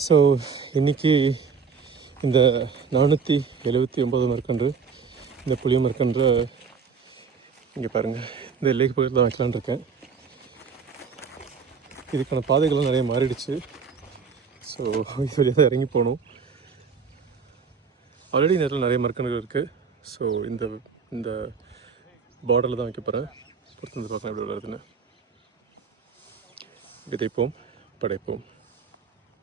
So இன்றைக்கி இந்த 479 மரக்கன்று, இந்த புளிய மரக்கன்று இங்கே பாருங்கள், இந்த லேக் பக்கத்தில் தான் வைக்கலான்னு இருக்கேன். இதுக்கான பாதைகள்லாம் நிறைய மாறிடுச்சு. ஸோ இது வழியாக தான் இறங்கி போகணும். ஆல்ரெடி இந்த இடத்துல நிறைய மரக்கன்றுகள் இருக்குது. ஸோ இந்த பார்டரில் தான் வைக்க போகிறேன். பொறுத்து வந்து பார்க்கலாம் எப்படி வருதுன்னு. விதைப்போம், படைப்போம்.